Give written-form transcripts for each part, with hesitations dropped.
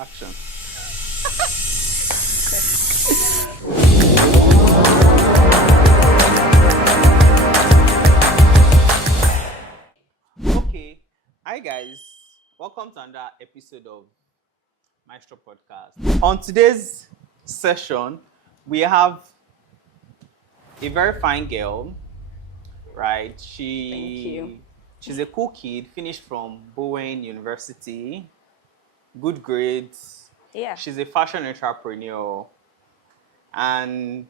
Action. Okay. Hi guys. Welcome to another episode of Maestro Podcast. On today's session, we have a very fine girl, right? Thank you. She's a cool kid, finished from Bowen University, good grades. Yeah. She's a fashion entrepreneur, and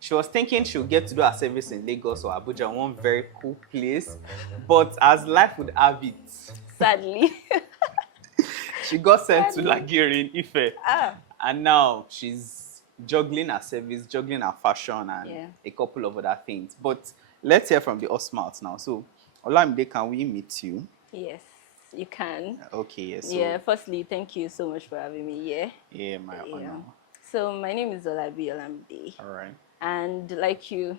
she was thinking she would get to do her service in Lagos or Abuja, one very cool place. But as life would have it, Sadly. she got sent to Nigeria in Ife. Ah. And now she's juggling her service, juggling her fashion, and Yeah. a couple of other things. But let's hear from the Osmouth now. So, Olamide, can we meet you? Yes, you can. Okay, yes. Yeah, firstly, thank you so much for having me here. Yeah, my honor. So my name is Olamide. All right. And like you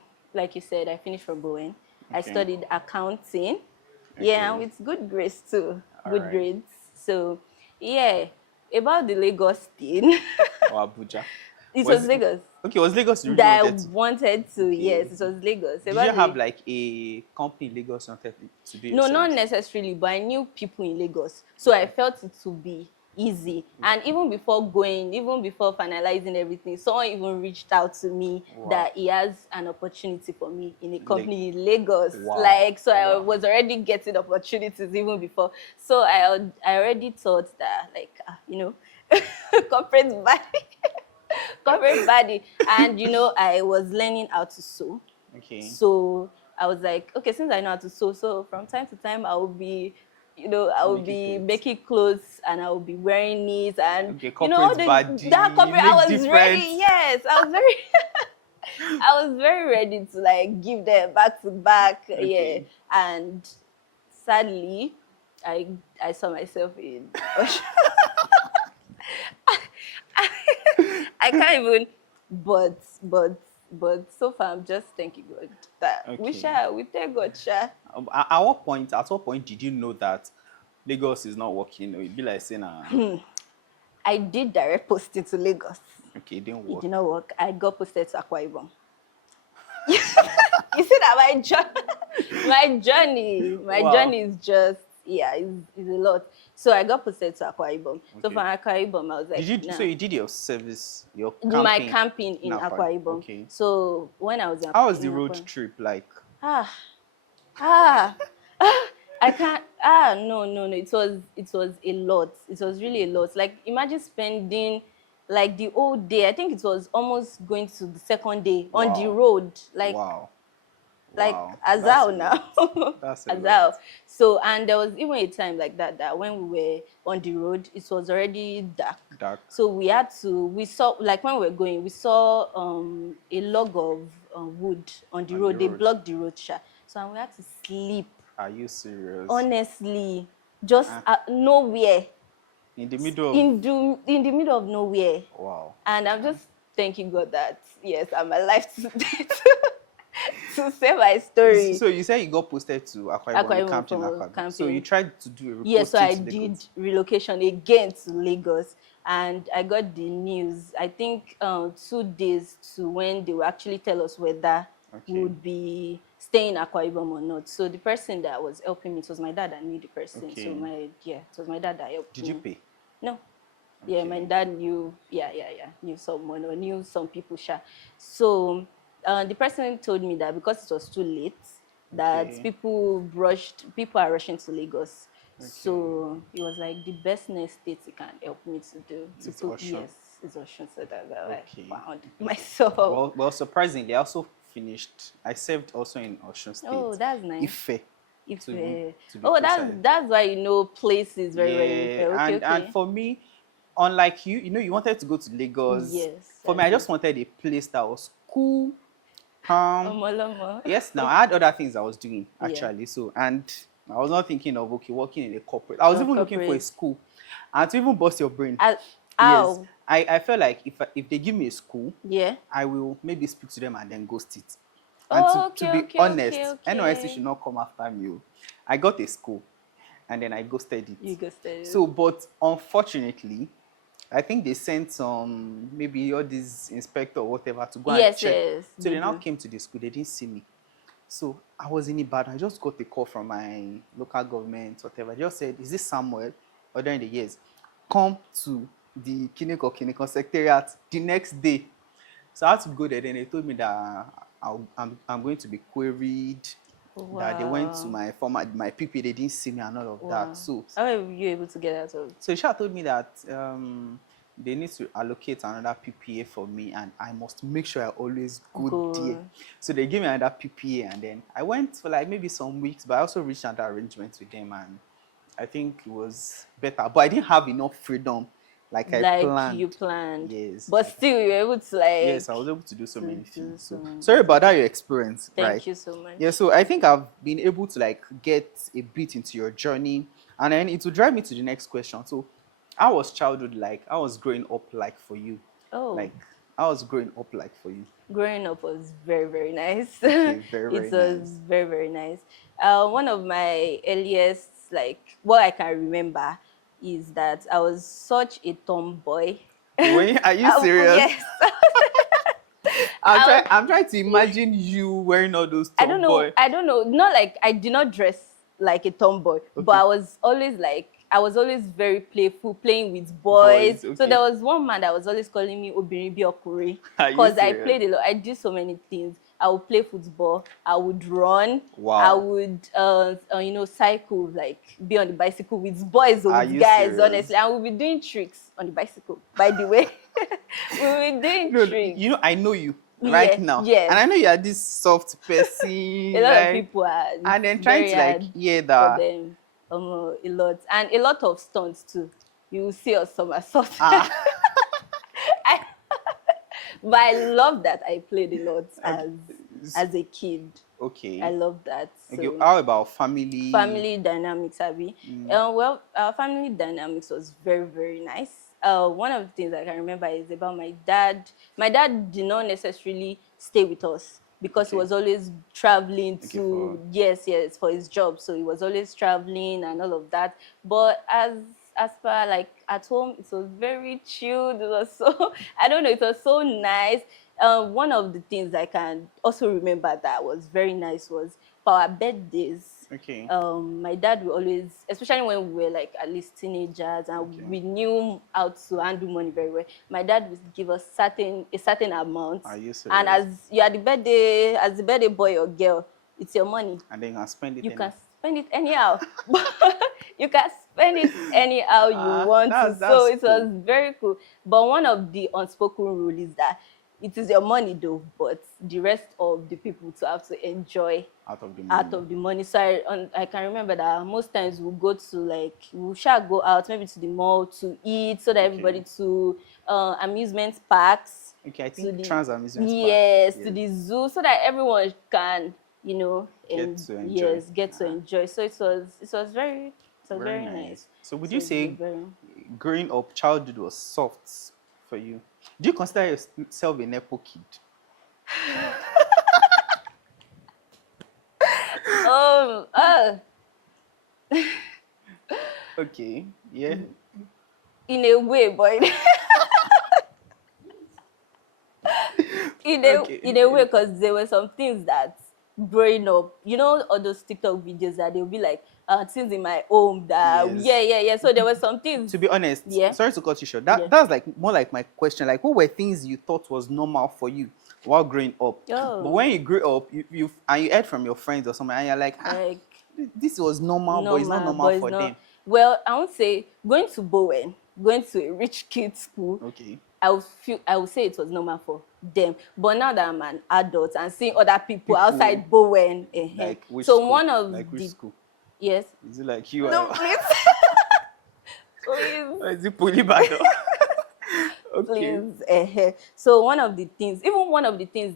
said, I finished from Bowen. I Okay. studied accounting. Okay. Yeah, and with good grades too. All Good right. grades. So yeah, about the Lagos thing. Or Abuja. It was Lagos. Okay, was Lagos you That I wanted to? wanted to, Okay. yes, it was Lagos. Did you have like a company in Lagos you wanted to do? No, not yourself? necessarily, but I knew people in Lagos. So I felt it to be easy. And even before finalizing everything, someone even reached out to me that he has an opportunity for me in a company in Lagos. Wow. I was already getting opportunities even before. So I already thought that, corporate body. And, I was learning how to sew. Okay. So I was like, okay, since I know how to sew, so from time to time I will be, making clothes and I will be wearing it and corporate body, that corporate. I was different. ready. Yes, I was very, I was very ready to like give them back to back. Okay. Yeah, and sadly, I saw myself in. I can't even, but so far I'm just thanking God that we thank God, sha. At what point did you know that Lagos is not working? Or it'd be like saying, I did direct posting to Lagos. okay, it didn't work. It did not work. I got posted to Akwa Ibom. You see that my journey Wow. journey is just, is a lot. So I got posted to Akwa Ibom. So Okay. from Akwa Ibom, I was like, So you did your service, your camping? my camping in Akwa Ibom. Okay. So when I was in How was the in road Akwa- trip like? I can't. No. It was a lot. It was really a lot. Like imagine spending like the whole day. I think it was almost going to the second day on the road. Like Wow. like Wow. Azal now. That's a lot. Azal. So and there was even a time like that when we were on the road, it was already dark. So we saw like when we were going, we saw a log of wood on the road. They blocked the road, sha. So and we had to sleep. Are you serious? Honestly, just nowhere. In the middle of... in the middle of nowhere. Wow. And I'm just thanking God that yes, I'm alive today to say my story. So you said you got posted to Akwa Ibom, you camped in Akwa Ibom. So you tried to do a reposting Yes, so I to did Lagos. relocation again to Lagos, and I got the news. I think 2 days to when they will actually tell us whether we would be staying in Akwa Ibom or not. So the person that was helping me, it was my dad that knew the person. Okay. So it was my dad that helped me. Did you pay? No. Yeah, my dad knew, knew someone or knew some people, sha. So the person told me that because it was too late, that people are rushing to Lagos. Okay. So it was like the best next state you can help me to do. It's Osun. Yes, it's Osun. So that I found Okay. myself. Well, surprisingly, I also finished. I served also in Osun State. Oh, that's nice. Ife. Ife. To be That's why place is very, very Ife. Okay, and for me, unlike you wanted to go to Lagos. Yes. For me, I just wanted a place that was cool. Yes, now I had other things I was doing actually. So, and I was not thinking of working in a corporate. I was even looking for a school, and to even bust your brain. Yes, I felt like if they give me a school, I will maybe speak to them and then ghost it. And to be honest, NYSC should not come after me. I got a school, and then I ghosted it. You ghosted it. So, but unfortunately, I think they sent some, maybe all these inspector or whatever to go and check. Yes, so they now came to the school. They didn't see me. So I was in Ibadan. I just got a call from my local government, whatever. They just said, is this Samuel? Or during the years, come to the Kiniko Secretariat the next day. So I had to go there. Then they told me that I'm going to be queried. Wow. That they went to my PP, they didn't see me and all of that. So how were you able to get out of it? So Isha told me that they need to allocate another PPA for me, and I must make sure I always go there. So they gave me another PPA, and then I went for like maybe some weeks, but I also reached another arrangement with them, and I think it was better. But I didn't have enough freedom like I planned. You planned. Yes. But still, you were able to Yes, I was able to do so many things. So sorry about that, your experience. Thank you so much. Yeah, so I think I've been able to like get a bit into your journey, and then it will drive me to the next question. So how was childhood like? How was growing up like for you? Like, how was growing up like for you? Growing up was very, very nice. Okay, very it was very, very nice. One of my earliest, like, what I can remember is that I was such a tomboy. Wait, are you serious? Yes. I'm trying to imagine you wearing all those tomboy. I don't know. Not like I did not dress like a tomboy, but I was always very playful, playing with boys. Okay. So there was one man that was always calling me Obiribi Okure because I played a lot. I did so many things. I would play football. I would run. Wow. I would, cycle, like be on the bicycle with boys or with guys, serious? Honestly. And we'll be doing tricks on the bicycle, by the way. We'll be doing tricks. You know, I know you right now. Yes. And I know you are this soft person. A lot of people are. And then trying to like hear that. For them. A lot. And a lot of stunts too. You will see us somersault. But I love that I played a lot as a kid. Okay. I love that. So, okay. How about family? Family dynamics, Abby. Well, our family dynamics was very, very nice. One of the things I can remember is about my dad. My dad did not necessarily stay with us because he was always traveling for his job. So he was always traveling and all of that. But as per like at home, it was very chilled. It was so, I don't know, it was so nice. One of the things I can also remember that was very nice was for our birthdays. Okay. My dad would always, especially when we were like at least teenagers and we knew how to handle money very well, my dad would give us a certain amount. Are you serious? And as you are the birthday boy or girl, it's your money. And then you can spend it. You can spend it anyhow. You can spend it anyhow you want to. So it was very cool. But one of the unspoken rules is that it is your money though, but the rest of the people to have to enjoy out of the money. So I can remember that most times we'll go to we shall go out maybe to the mall to eat so that everybody to amusement parks. Okay, I think trans amusement parks. Yes, to the zoo so that everyone can, get to enjoy. Yes, get to enjoy. So it was very nice. So would you say growing up, childhood was soft for you? Do you consider yourself a Nepo kid? Okay, yeah. In a way, boy. In a way, because there were some things that growing up, all those TikTok videos that they'll be like, things in my home that yeah. So there were some things. To be honest, sorry to cut you short. That's like more like my question. Like, what were things you thought was normal for you while growing up? But when you grew up, you heard from your friends or something, and you're like this was normal, but it's not normal for them. Well, I won't say going to Bowen, going to a rich kid school. Okay. I would say it was normal for them. But now that I'm an adult and seeing other people outside Bowen, like which school? One of which school? Yes. Is it like you? No, please. Please. Or is it Polybado? Okay. Please. So one of the things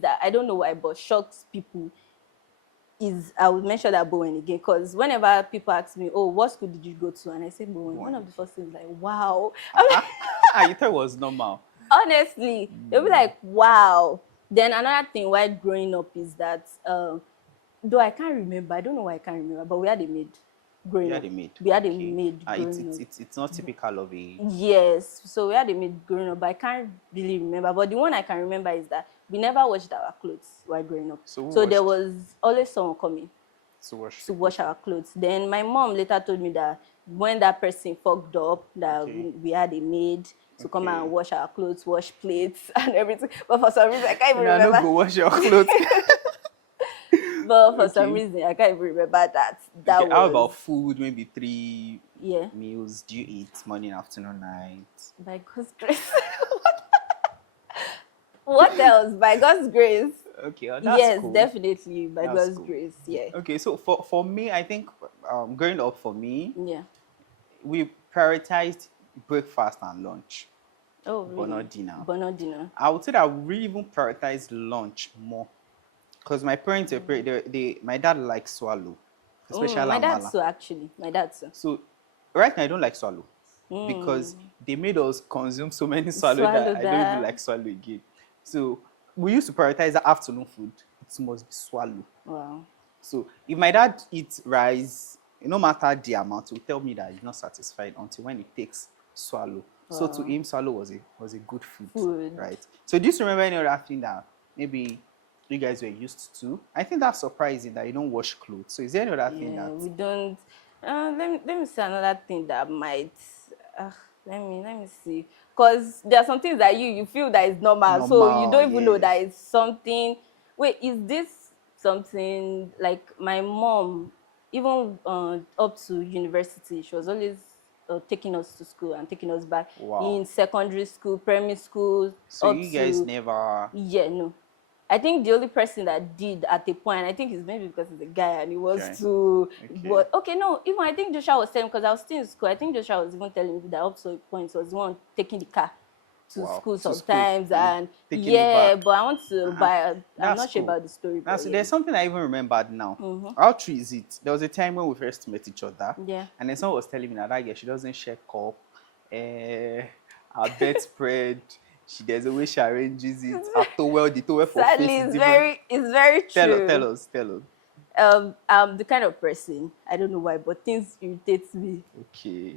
that I don't know why, but shocks people is I would mention that Bowen again, because whenever people ask me, "Oh, what school did you go to?" and I say Bowen, one of the first things like, "Wow." You thought it was normal. Honestly, they'll be like, "Wow." Then another thing while growing up is that, though I can't remember, I don't know why I can't remember, but we had a maid. growing up. We had a maid. We had a maid growing up. It's not typical of a... Yes, so we had a maid growing up, but I can't really remember. But the one I can remember is that we never washed our clothes while growing up. So there was always someone coming to wash our clothes. Then my mom later told me that when that person fucked up, that we had a maid to come and wash our clothes, wash plates and everything. But for some reason, I can't even remember. I don't go wash your clothes. But for some reason, I can't even remember that. Was... How about food? Maybe 3 meals. Do you eat morning, afternoon, night? By God's grace. What else? By God's grace. Okay, well, that's cool. Definitely by God's grace. Yeah. Okay, so for me, I think growing up for me, we prioritized breakfast and lunch. Oh, really? But not dinner. But not dinner. I would say that we really even prioritized lunch more. Because my parents were my dad likes swallow. Especially my dad too, actually. My dad too. So right now I don't like swallow. Because they made us consume so many swallow that I don't even like swallow again. So we used to prioritize the afternoon food. It must be swallow. Wow. So if my dad eats rice, no matter the amount, he'll tell me that he's not satisfied until when he takes swallow. Wow. So to him, swallow was a good food, right? So do you remember any other thing that maybe you guys were used to? I think that's surprising that you don't wash clothes. So is there any other thing that... we don't... let me say another thing that might... let me see. Because there are some things that you feel that is normal. So you don't even know that it's something... Wait, is this something... Like my mom, even up to university, she was always taking us to school and taking us back in secondary school, primary school. So you guys never... Yeah, no. I think the only person that did at a point, I think it's maybe because he's a guy and he was too... But, no, even I think Joshua was telling, because I was still in school, I think Joshua was even telling me that up to a point was the one taking the car to school sometimes. And but I want to buy... I'm not sure about the story. There's something I even remembered now. How true is it? There was a time when we first met each other. Yeah. And then someone was telling me that girl, she doesn't share cup, her bedspread... There's a way she arranges it. The towel for sadly, face. It's very true. Tell us. I'm the kind of person, I don't know why, but things irritate me. Okay.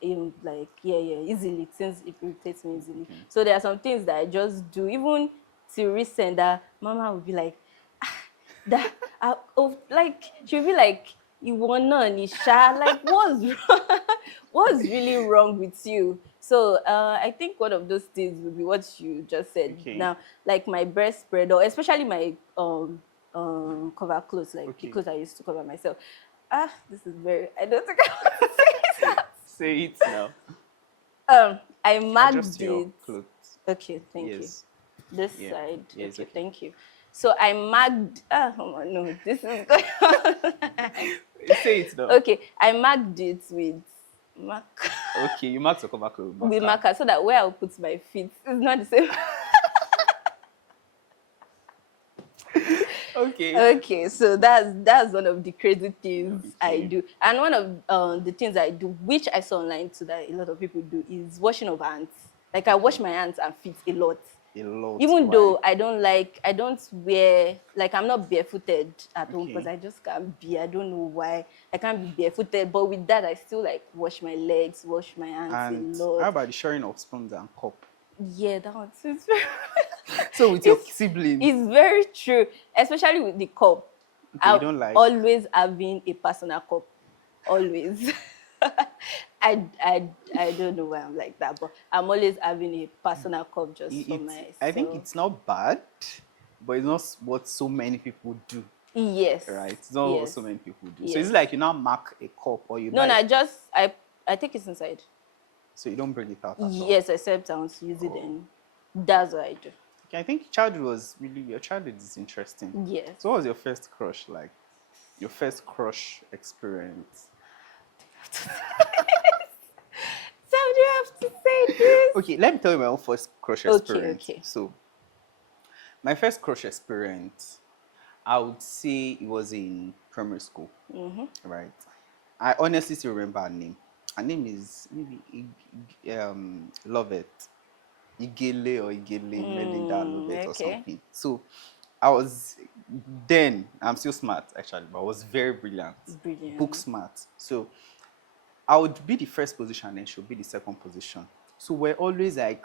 Easily. Things irritate me easily. So there are some things that I just do, even till recent, that Mama would be like, she'll be like, you wanna Nisha? Like, what's wrong? What's really wrong with you? So I think one of those things would be what you just said. Now, like my bedspread, or especially my cover clothes, like the clothes I used to cover myself. This is very... I don't think I want to say it. Say it now. I marked it. Clothes. Okay, thank you. This side. Yes, okay, thank you. So I marked... no, this is going on. Say it now. Okay, I marked it with... Okay, you mark the cover clothes. With marker, so that where I'll put my feet is not the same. Okay, so that's one of the crazy things I do. And one of the things I do, which I saw online too that a lot of people do, is washing of hands. Like I wash my hands and feet a lot. Even though I don't wear, like I'm not barefooted at home because I just can't be. I don't know why. I can't be barefooted, but with that I still like wash my legs, wash my hands a lot. How about the sharing of spoons and cup? Yeah, that one too. So with your siblings? It's very true, especially with the cup. You don't like... Always having a personal cup. Always. I don't know why I'm like that, but I'm always having a personal cup just for myself. I think it's not bad, but it's not what so many people do. Yes. Right? It's not what so many people do. Yes. So it's like you now mark a cup or you... No, I take it inside. So you don't bring it out at all? Yes, except I want to use it and that's what I do. Okay, I think your childhood is interesting. Yes. So what was your first crush like? Your first crush experience? So do you have to say this? Okay, let me tell you my own first crush experience. Okay. So, my first crush experience, I would say it was in primary school. Right? I honestly still remember her name. Her name is maybe Lovett. Igele or Igele, Melinda Lovett or something. So, I was then I'm still smart actually, but I was very brilliant. Book smart. So I would be the first position, and she'll be the second position. So we're always like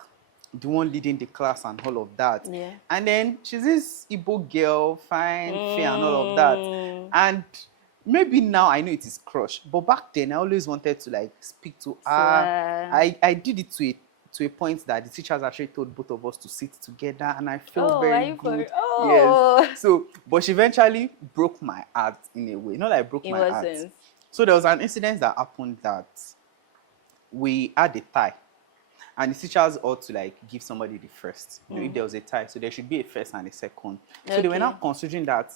the one leading the class and all of that. Yeah. And then she's this Igbo girl, fine, fair, and all of that. And maybe now I know it is crush, but back then I always wanted to like speak to her. I did it to a point that the teachers actually told both of us to sit together, and I felt very good. Yes. So, but she eventually broke my heart in a way. Not like broke my heart. So there was an incident that happened that we had a tie, and the teachers ought to like give somebody the first. You know, if there was a tie, so there should be a first and a second. So they were now considering that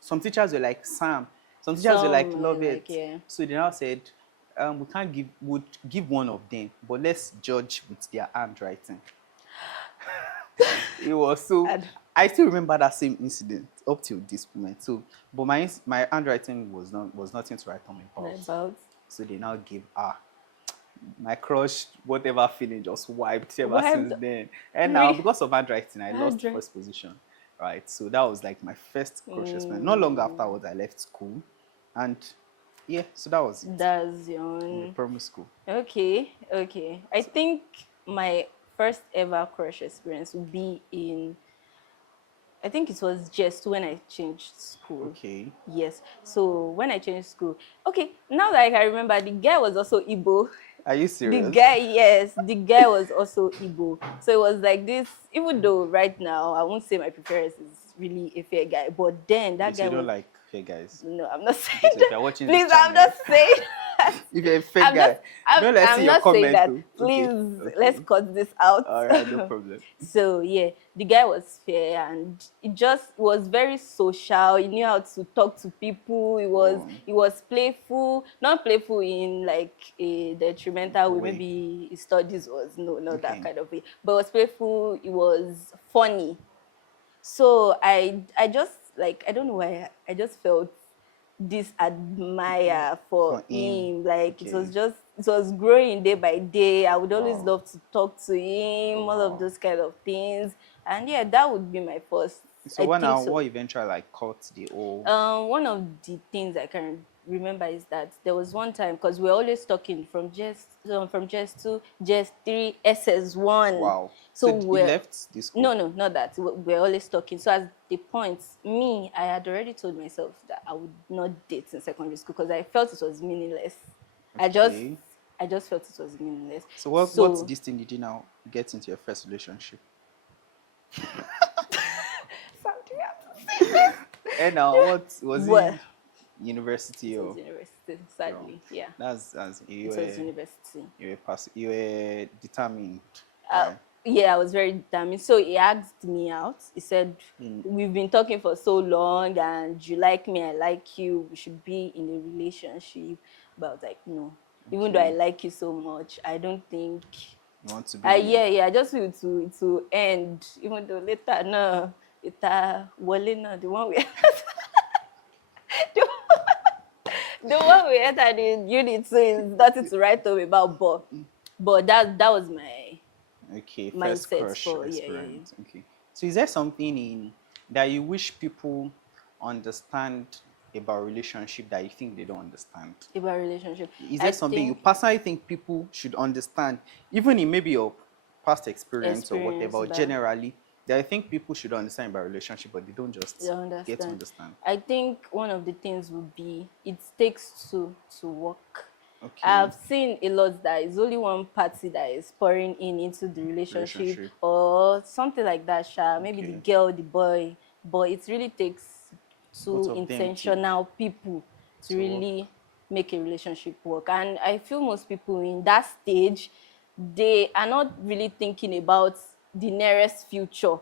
some teachers were like Sam, some teachers were like love it. Yeah. So they now said, we can't give, would give one of them, but let's judge with their handwriting. It was so. I still remember that same incident up till this moment. So, but my handwriting was nothing to write home about. So they now gave her. My crush, whatever feeling, just wiped ever since then. And now, because of handwriting, I lost first position. Right. So that was like my first crush experience. Not long afterwards, I left school, and yeah, so that was it. That's your own primary school. Okay. I think my first ever crush experience would be I think it was just when I changed school. Okay. Yes. So when I changed school, okay, now that I can remember, the guy was also Igbo. Are you serious? The guy was also Igbo. So it was like this, even though right now I won't say my preference is really a fair guy, but then that guy you don't like fair guys. No, I'm not saying that. If you're watching please, I'm not saying if you're a fake guy, I'm not saying that. Please, okay. Let's cut this out. All right, no problem. So yeah, the guy was fair, and it just was very social. He knew how to talk to people. He was playful, not playful in like a detrimental way. Maybe his studies was not that kind of way, but was playful. It was funny. So I just like, I don't know why, I just felt this admire for him. Like it was growing day by day. I would always love to talk to him, all of those kind of things. And yeah, that would be my first. So what eventually like caught the whole? One of the things I can remember is that there was one time, because we're always talking from just 2, just 3, SS1. Wow. So we left this school? No, not that. We're always talking. So at the point, I had already told myself that I would not date in secondary school because I felt it was meaningless. Okay. I just felt it was meaningless. So what's this thing did you now get into your first relationship? Something else. And now what was it? University or? It was university, sadly. Yeah. That's it was university. You were determined. Yeah, I was very determined. So he asked me out. He said, we've been talking for so long and you like me, I like you. We should be in a relationship. But I was like, no. Okay. Even though I like you so much, I don't think... You want to be... I just feel to end. Even though later, the one we... the one we entered in unit 2 is nothing to write home about, but that was my... Okay, first crush experience. Yeah. Okay. So is there something that you wish people understand about relationship that you think they don't understand? About relationship? Is there something you personally think people should understand, even in maybe your past experience or whatever, or generally, that I think people should understand about relationship, but they don't just get to understand? I think one of the things would be, it takes two to work. Okay. I've seen a lot that is only one party that is pouring into the relationship or something like that. Maybe the girl, the boy, but it really takes two intentional people to really make a relationship work. And I feel most people in that stage, they are not really thinking about the nearest future.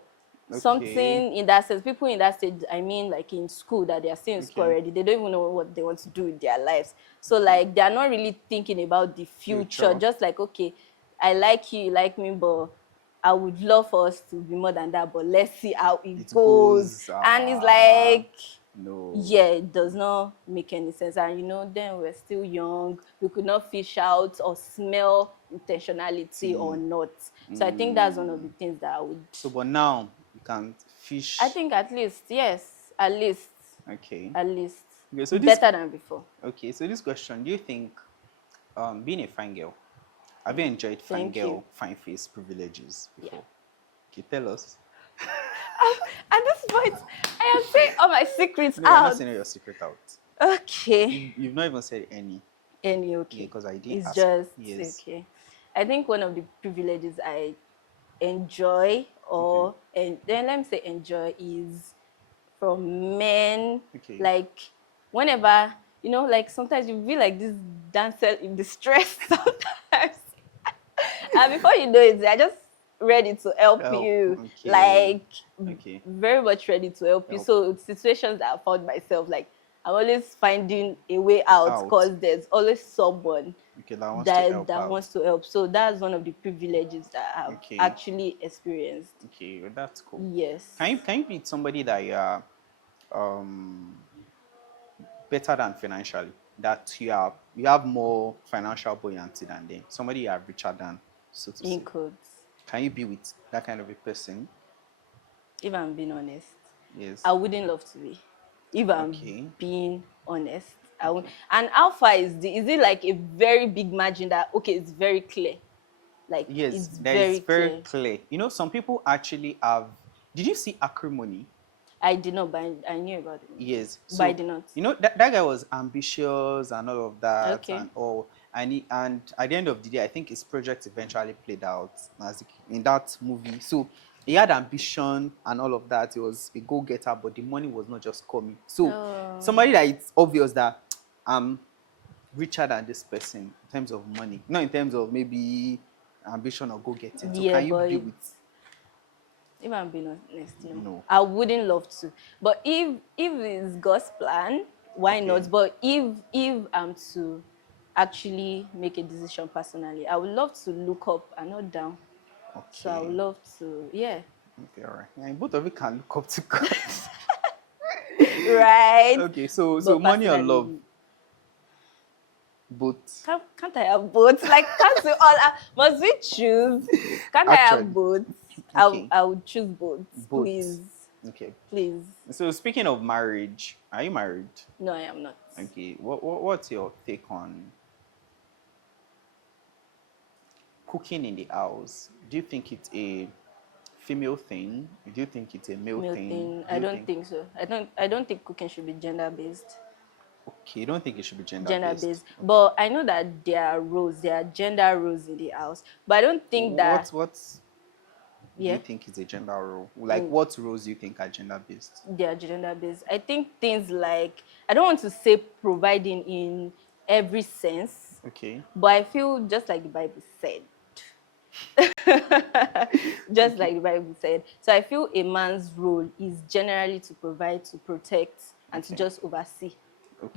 Okay. Something in that sense. People in that stage, I mean, like in school, that they are still in school already. They don't even know what they want to do with their lives. So, like, they are not really thinking about the future. Just like, okay, I like you, you like me, but I would love for us to be more than that. But let's see how it goes. And it's like, yeah, it does not make any sense. And, then we're still young. We could not fish out or smell intentionality or not. So I think that's one of the things that I would... So, but now... can fish. I think at least, yes. At least. Okay. At least. Okay, so better than before. Okay, so this question, do you think being a fine girl, have you enjoyed fine girl, fine face privileges before? Yeah. Okay, tell us. At this point, I am saying all my secrets no, out. No, you're not saying your secret out. Okay. You've not even said any. Any, okay. Yeah, because I did it's ask. Just, yes. Okay. I think one of the privileges I enjoy, or, and then let me say enjoy, is from men. Okay. Like, whenever, like sometimes you feel like this dancer in distress sometimes. And before you know it, they're just ready to help you. Okay. Like, very much ready to help you. So situations that I found myself, like, I'm always finding a way out because there's always someone that wants to help. So that's one of the privileges that I have actually experienced. Okay, well, that's cool. Yes. Can you be somebody that you are better than financially? That you have more financial buoyancy than them. Somebody you are richer than, so to say. In codes. Can you be with that kind of a person? If I'm being honest. Yes. I wouldn't love to be. If I'm being honest. I would. And how far is it like a very big margin that, okay, it's very clear? Like, yes, it's very clear. You know, some people actually have. Did you see Acrimony? I did not, but I knew about it. Yes. So, but I did not. You know, that guy was ambitious and all of that and all. And at the end of the day, I think his project eventually played out as in that movie. So he had ambition and all of that. He was a go-getter, but the money was not just coming. So somebody that it's obvious that I'm richer than this person in terms of money, not in terms of maybe ambition or go-getting. So can you be with? If I'm being honest, no. I wouldn't love to. But if it's God's plan, why not? But if I'm to actually make a decision personally, I would love to look up and not down. Okay. So I would love to, Okay, all right. Yeah, both of you can look up to God. Right. Okay, so money or love? Both. Can't I have both? Like, can't we all must we choose? Can't I have both? Okay. I would choose both. Please. Okay. Please. So speaking of marriage, are you married? No, I am not. Okay. What's your take on cooking in the house? Do you think it's a female thing? Do you think it's a male thing? I don't think so. I don't think cooking should be gender based. Okay, you don't think it should be gender based? Okay. But I know that there are gender roles in the house. But I don't think that. What's do you think is a gender role? Like, what roles do you think are gender based? They are gender based. I think things like, I don't want to say providing in every sense. Okay. But I feel just like the Bible said. Just like the Bible said. So I feel a man's role is generally to provide, to protect, and to just oversee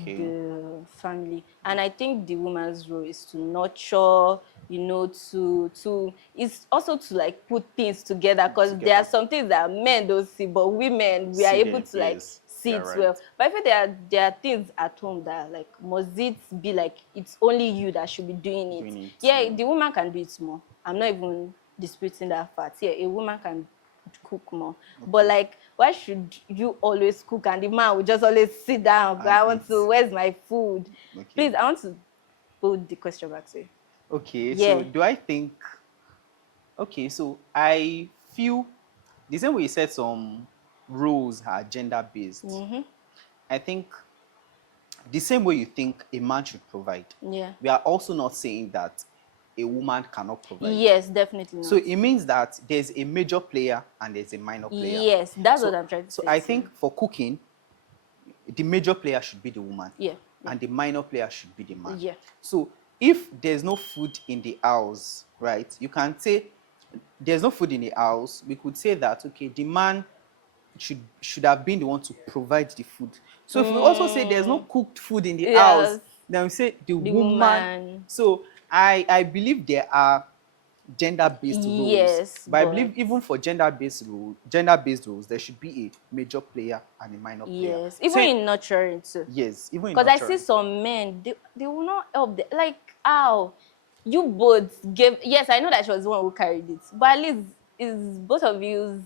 the family. And I think the woman's role is to nurture, to it's also to like put things together, because there are some things that men don't see, but women, we are able to like see it well. But I feel there are things at home that like, must it be like it's only you that should be doing it? Yeah, the woman can do it more. I'm not even disputing that fact. Yeah, a woman can cook more. But like, why should you always cook and the man will just always sit down? Where's my food? Please, I want to put the question back to you. Okay, so do I think, so I feel the same way you said some roles are gender based. I think the same way you think a man should provide. Yeah. We are also not saying that a woman cannot provide. Yes, definitely not. So it means that there's a major player and there's a minor player. Yes, that's what I'm trying to say. So I think for cooking, the major player should be the woman. Yeah. And the minor player should be the man. Yeah. So if there's no food in the house, right, you can say there's no food in the house, we could say that, okay, the man should have been the one to provide the food. So if we also say there's no cooked food in the house, then we say the woman. So I believe there are gender-based roles. Yes, but I believe even for gender-based roles, there should be a major player and a minor player. Yes, even in nurturing too. Yes, even in nurturing. Because I see some men, they will not help. Like, how you both gave. Yes, I know that she was the one who carried it, but at least is both of you's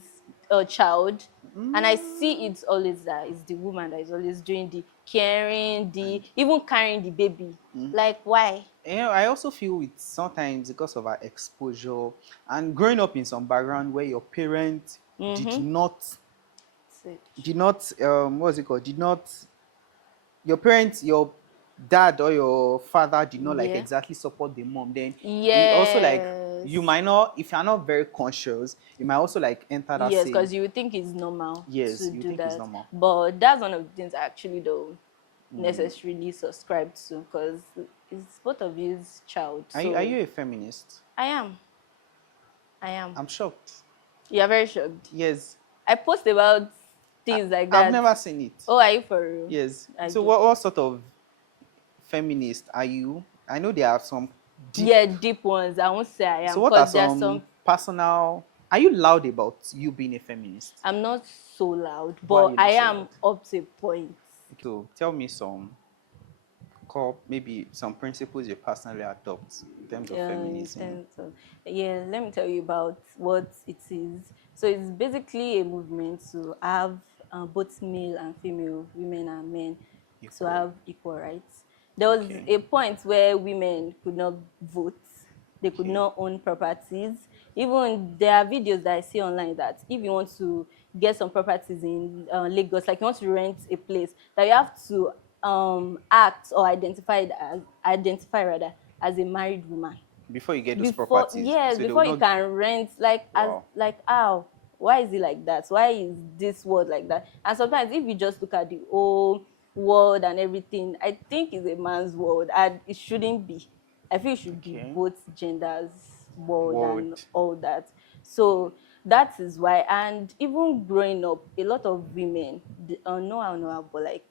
child. And I see it's always that it's the woman that is always doing the caring, even carrying the baby. Like, why? I also feel it's sometimes because of our exposure and growing up in some background where your parents did not what's it called? Your parents, your dad or your father did not like exactly support the mom. Then it also like you might not, if you're not very conscious, you might also like enter that same. Because you would think it's normal to do that. It's normal. But that's one of the things I actually don't necessarily subscribe to, because it's both of you's child. Are you a feminist? I am. I'm shocked. You're very shocked? Yes. I post about things like that. I've never seen it. Oh, are you for real? Yes. So what sort of feminist are you? I know there are some deep ones. I won't say I am. So what are some personal... Are you loud about you being a feminist? I'm not so loud, but I am up to a point. So tell me maybe some principles you personally adopt in terms of feminism. Let me tell you about what it is. So it's basically a movement to have both male and female, women and men, to have equal rights. There was a point where women could not vote, they could not own properties. Even there are videos that I see online that if you want to get some properties in Lagos, like you want to rent a place, that you have to act or identify as a married woman before you get those properties. Yes, so before you can rent. Like, wow. How? Why is it like that? Why is this world like that? And sometimes if you just look at the whole world and everything, I think it's a man's world, and it shouldn't be. I feel it should be both genders' world and all that. So that is why. And even growing up, a lot of women, but like,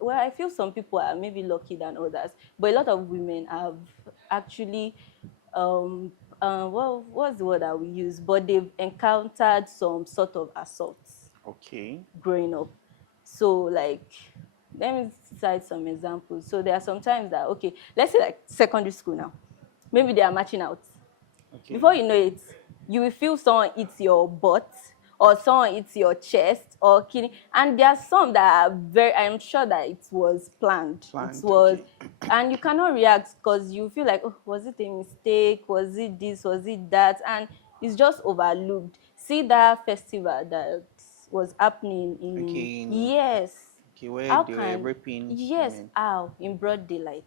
well, I feel some people are maybe lucky than others, but a lot of women have actually, what's the word that we use? But they've encountered some sort of assaults. Growing up. So, like, let me cite some examples. So there are some times that, let's say like secondary school now. Maybe they are matching out. Before you know it, you will feel someone eats your butt, or someone eats your chest, or killing. And there are some that are I'm sure that it was planned. It was, and you cannot react because you feel like, oh, was it a mistake? Was it this? Was it that? And it's just overlooked. See that festival that was happening in... Yes. Where they were raping women. How? In broad daylight.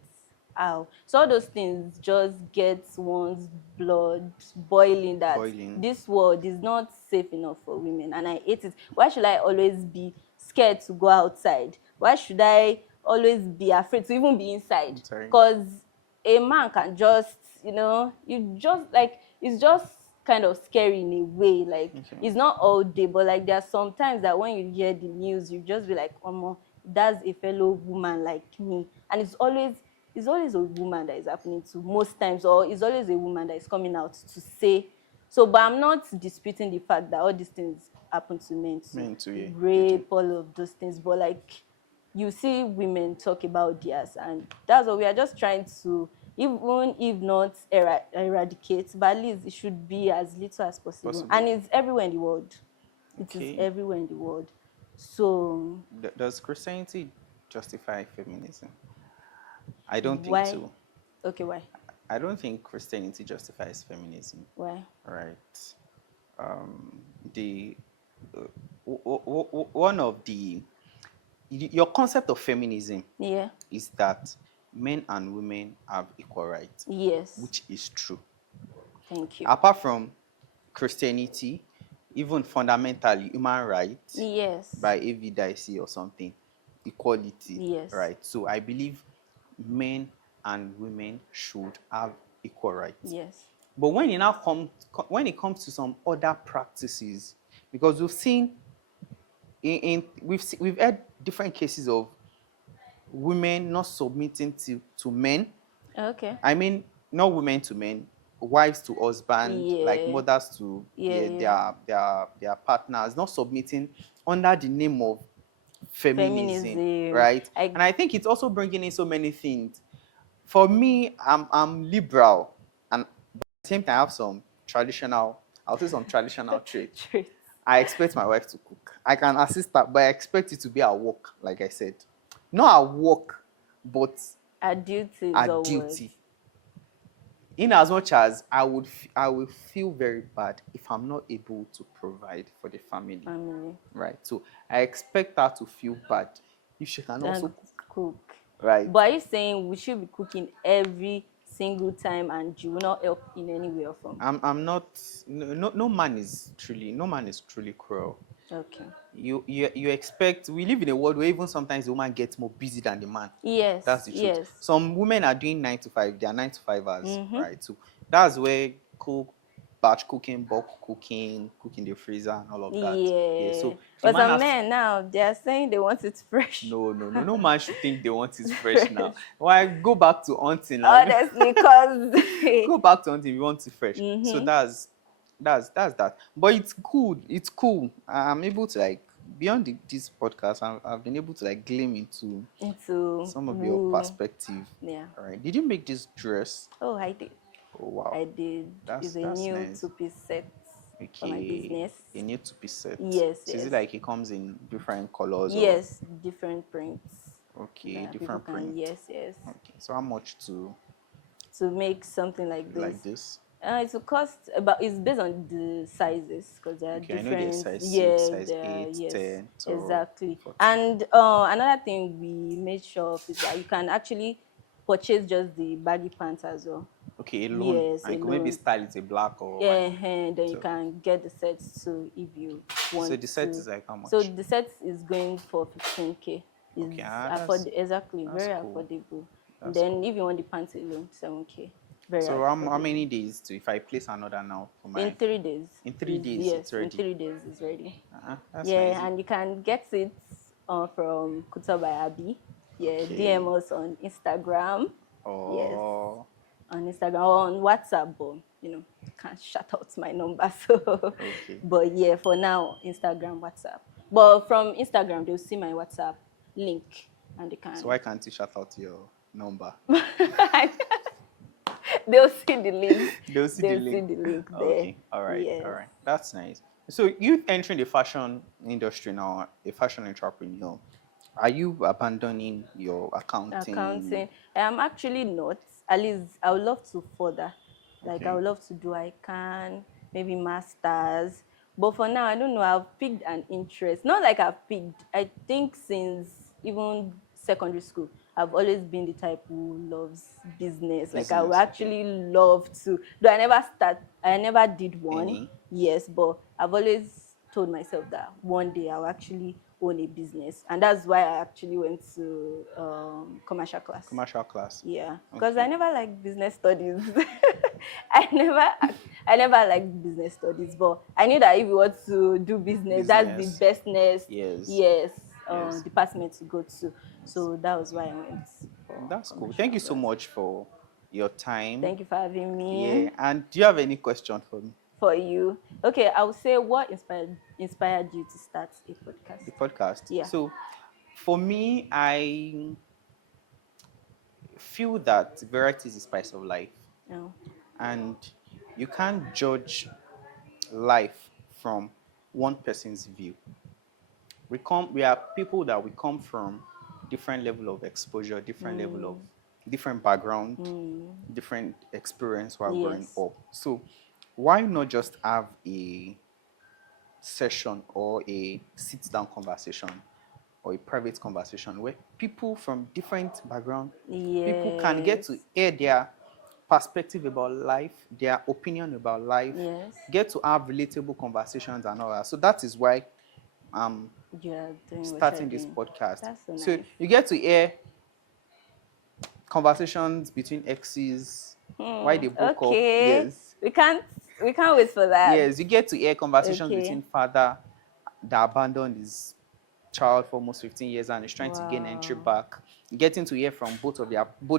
How? So all those things just get one's blood boiling, that this world is not safe enough for women, and I hate it. Why should I always be scared to go outside? Why should I always be afraid to even be inside? Because a man can just, it's just kind of scary in a way. Like, it's not all day, but like there are some times that when you hear the news, you just be like, oh, that's a fellow woman like me. And it's always a woman that is happening to most times, or it's always a woman that is coming out to say. So, but I'm not disputing the fact that all these things happen to men too. Rape, all of those things. But like, you see women talk about theirs, and that's what we are just trying to, even if not eradicate, but at least it should be as little as possible. And it's everywhere in the world. It is everywhere in the world. So... Does Christianity justify feminism? I don't think so. Okay, why? I don't think Christianity justifies feminism. Why? Right. One of your concept of feminism is that men and women have equal rights. Yes. Which is true. Thank you. Apart from Christianity, even fundamentally human rights, by AVDIC or something, equality, right? So I believe men and women should have equal rights. Yes. But when it comes to some other practices, because we've seen we've had different cases of women not submitting to men. Okay. I mean, not women to men, wives to husbands, like mothers to their partners, not submitting under the name of feminism. Right? And I think it's also bringing in so many things. For me, I'm liberal, and at the same time I have some traditional, I'll say some traditional traits. I expect my wife to cook. I can assist her, but I expect it to be at work, like I said. Not at work, but at duty. At duty. In as much as I will feel very bad if I'm not able to provide for the family. Right. So I expect her to feel bad if she can also cook. Right. But are you saying we should be cooking every single time and you will not help in any way or form? I'm not. No man is truly cruel. Okay. You expect, we live in a world where even sometimes the woman gets more busy than the man. Yes. That's the truth. Yes. Some women are doing 9 to 5. They are 9 to 5ers, right? So that's where batch cooking, bulk cooking, cooking the freezer and all of that. Yeah. So but some men now, they are saying they want it fresh. No man should think they want it fresh now. Why go back to hunting? Honestly, because go back to hunting if you want it fresh. So that's that. But it's cool. It's cool. I'm able to, like, beyond this podcast, I've been able to, like, gleam into some of your perspective. Yeah. All right. Did you make this dress? Oh, I did. Oh, wow. I did. It's a new nice. 2-piece set for my business. A new 2-piece set. Yes. So is it like it comes in different colors? Yes, different prints. Okay, different prints. Yes. Okay. So how much to make something like this? Like this? It will cost about. It's based on the sizes because there are different. I know size 6, size 8, 10. So exactly. 14. And another thing we made sure of is that you can actually purchase just the baggy pants as well. Okay, alone. Yes, and you can maybe style it a black or then you can get the set. So if you want. So the set is like how much? So the set is going for 15K. Okay, exactly, very cool. Affordable. Then if you want the pants alone, 7K. So how many days if I place another now for my? In 3 days. In 3 days, yes, it's ready. In 3 days, it's ready. That's nice. And you can get it from Kuta by Abby. Yeah, okay. DM us on Instagram. Oh. Yes. On Instagram or on WhatsApp, but can't shout out my number. So, okay. But yeah, for now, Instagram, WhatsApp. But from Instagram, they'll see my WhatsApp link, and they can. So why can't you shout out your number? They'll see the link. They'll see the link there. Okay, all right, yes. All right. That's nice. So you entering the fashion industry now, a fashion entrepreneur. Are you abandoning your accounting? I'm actually not. At least I would love to further. Like I would love to do maybe masters. But for now, I don't know. I've picked an interest. Not like I've picked. I think since even secondary school, I've always been the type who loves business. Like I would actually love to. Though I never did one. Yes, but I've always told myself that one day I'll actually own a business, and that's why I actually went to commercial class. Commercial class. Yeah, because I never liked business studies. I never liked business studies, but I knew that if you want to do business, that's the bestness department to go to. So that was why I went. That's cool. Thank you so much for your time. Thank you for having me. Yeah, and do you have any question for me? For you. Okay, I would say what inspired you to start a podcast? The podcast? Yeah. So, for me, I feel that variety is the spice of life. No. And you can't judge life from one person's view. We are people that we come from different level of exposure, different level of different background, different experience while growing up. So why not just have a session or a sit-down conversation or a private conversation where people from different background, people can get to hear their perspective about life, their opinion about life, get to have relatable conversations and all that. So that is why I'm starting this podcast. That's so nice. So you get to hear conversations between exes, why they broke up. Yes. We can't wait for that. Yes, you get to hear conversations between father that abandoned his child for almost 15 years and is trying to gain entry back. Getting to hear from both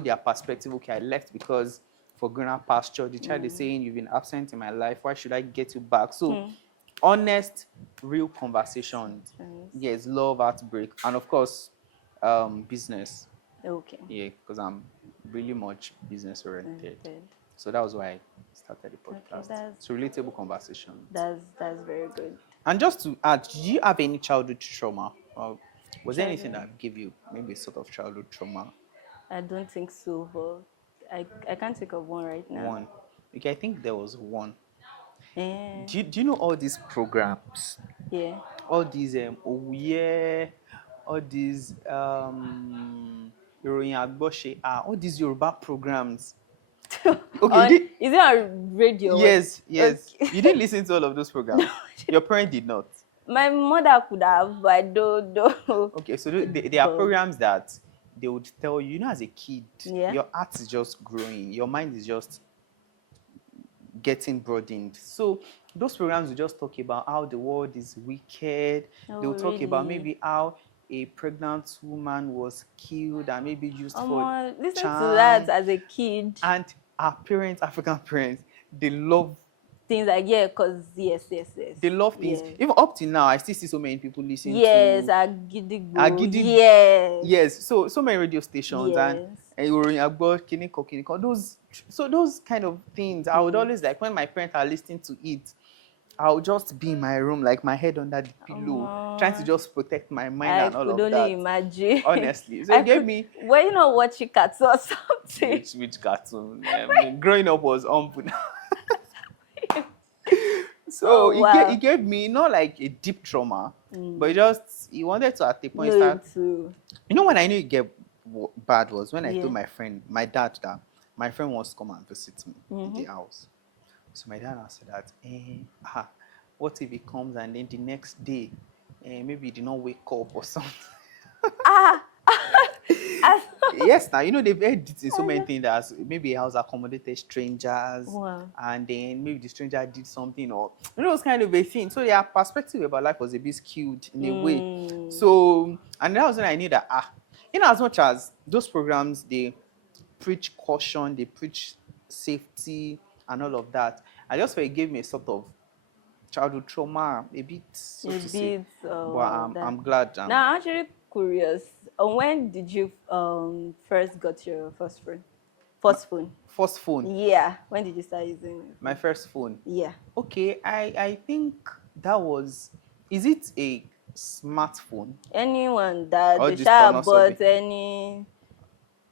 their perspective. Okay, I left because for greener pasture. The child is saying, you've been absent in my life. Why should I get you back? So, honest, real conversations. Yes, love, heartbreak, and of course, business. Okay. Yeah, because I'm really much business oriented. So that was why I started the podcast. Okay, It's relatable conversation. That's very good. And just to add, did you have any childhood trauma? Or was there anything that gave you maybe a sort of childhood trauma? I don't think so, but I can't think of one right now. One. Okay, I think there was one. Yeah. Do you know all these programs? Yeah. All these all these Ìròyìn Àgbọ́ṣe, all these Yoruba programs. Okay, is it on radio? Yes. Okay. You didn't listen to all of those programs. No. Your parent did not. My mother could have, but I don't know. Okay, so there are programs that they would tell you, as a kid, your heart is just growing, your mind is just getting broadened. So those programs will just talk about how the world is wicked. They'll talk about maybe how a pregnant woman was killed and maybe used for listen to that as a kid. And our parents, African parents, they love things like, because yes. They love things. Yes. Even up till now, I still see so many people listening to Agidigbo. Yes. So many radio stations and those kind of things. I would always like when my parents are listening to it, I would just be in my room, like my head under the pillow, trying to just protect my mind and all of that. I could only imagine. Honestly. So it gave me... Were you not watching cartoon or something? Which cartoon? Growing up was So it gave me not like a deep trauma, but he wanted to at the point start. You know when I knew it get bad was when I told my dad that my friend wants to come and visit me in the house. So my dad answered that, what if he comes and then the next day, maybe he did not wake up or something? Yes, now, they've heard it in so many things that maybe a house accommodated strangers, and then maybe the stranger did something, or it was kind of a thing. So their perspective about life was a bit skewed in a way. So, and that was when I knew that, as much as those programs, they preach caution, they preach safety and all of that, I just felt it gave me a sort of childhood trauma, a bit, so to say. But I'm glad. Now, I'm actually curious. When did you first got your first phone? First phone? Yeah. When did you start using it? My first phone? Yeah. Okay, I think that was... Is it a smartphone? Anyone that the child bought any...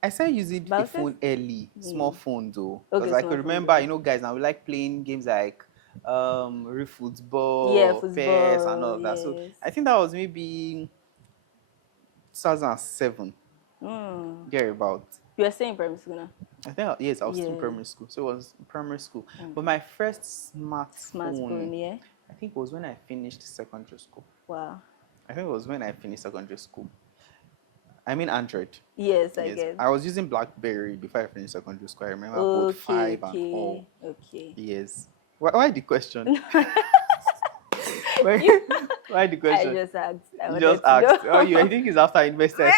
I started using the phone early, small phone though. Because I could remember, guys, now we like playing games like football, PES and all of that. So I think that was maybe 2007. Thereabout. You were still in primary school now? I think, yes, I was still in primary school. So it was primary school. But my first smartphone, I think it was when I finished secondary school. Wow. I think it was when I finished secondary school. I mean Android. Yes, I guess. I was using BlackBerry before I finished secondary school. I remember both 5 and all. Okay. Yes. Why the question? Why the question? I just asked. You just asked. I think it's after investors.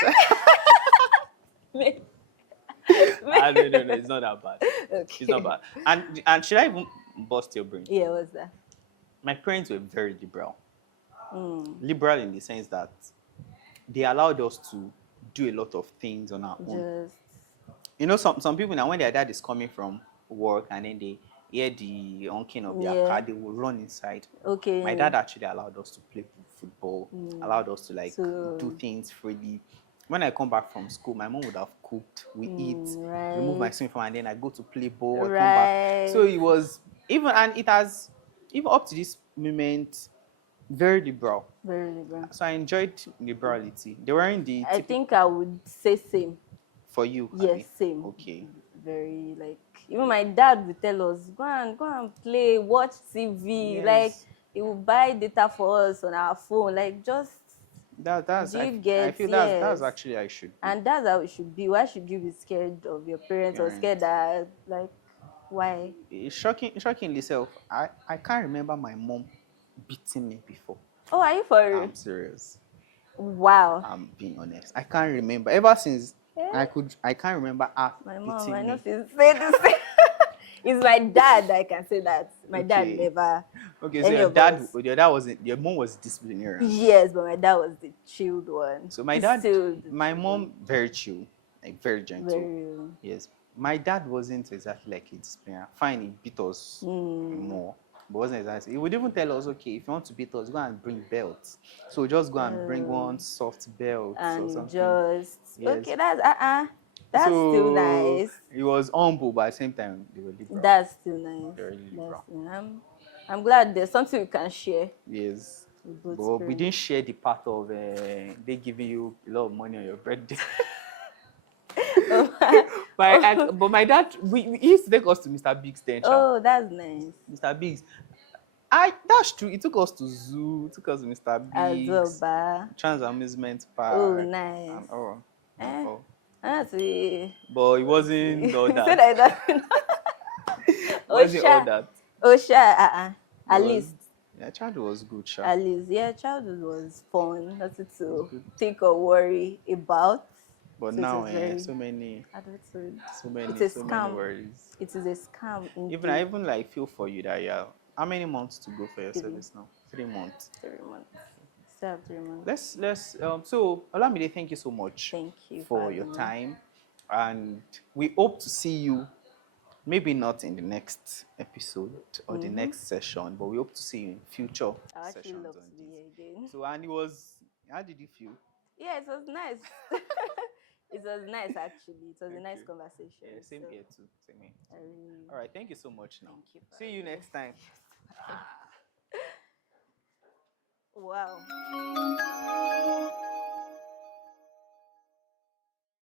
No, it's not that bad. Okay. It's not bad. And should I even bust your brain? Yeah, what's that? My parents were very liberal. Liberal in the sense that they allowed us to do a lot of things on our own. Some people now, when their dad is coming from work and then they hear the honking of their car, they will run inside. Okay. My dad actually allowed us to play football, allowed us to do things freely. When I come back from school, my mom would have cooked, we eat, remove my swimming form, and then I go to play ball, come back. So it was even up to this moment, very liberal. Very liberal. So I enjoyed liberality. They were in the... I think I would say same. For you? Yes, same. Okay. Very, even my dad would tell us, go and play, watch TV. Yes. He would buy data for us on our phone. I feel that's actually how it should be. And that's how it should be. Why should you be scared of your parents or scared that, why? Shockingly self, I can't remember my mom beating me before. Oh, are you for real? I'm serious. Wow. I'm being honest. I can't remember. Ever since I can't remember her beating me. My mom, I know she's saying the same. It's my dad that I can say that. My dad never. Okay, so your mom was disciplinarian. Yes, but my dad was the chilled one. So my mom very chill, very gentle. Very... Yes. My dad wasn't exactly like a discipliner. Fine, he beat us more, but wasn't exactly. He would even tell us, okay, if you want to beat us, go and bring belts. So just go and bring one soft belt or and something. just Yes. okay. That's still So nice. he was humble, but at the same time, they were liberal. That's still nice. They were really liberal. I'm glad there's something we can share. Yes. With But we didn't share the part of they giving you a lot of money on your birthday. But my dad, he used to take us to Mr. Biggs then. Oh, that's nice. Mr. Biggs. That's true. He took us to zoo, took us to Mr. Biggs, Trans Amusement Park. Oh, nice. And all. That's it. But it wasn't all that. Like that. Wasn't all that. Oh, sure. At least. Yeah, childhood was good, sure. At least, yeah, childhood was fun. Nothing to think or worry about. But so now, so many worries. It is a scam. Indeed. I even like feel for you that how many months to go for your service now? 3 months. 3 months. Still have 3 months. Let's so Olamide, thank you so much. Thank you for your time, and we hope to see you. Maybe not in the next episode or the next session, but we hope to see you in future I sessions. Love to be here again. So, and how did you feel? Yeah, it was nice. It was nice, actually. It was a nice conversation. Yeah, same here too. Same here. All right, thank you so much now. Thank you. See you next time. Wow.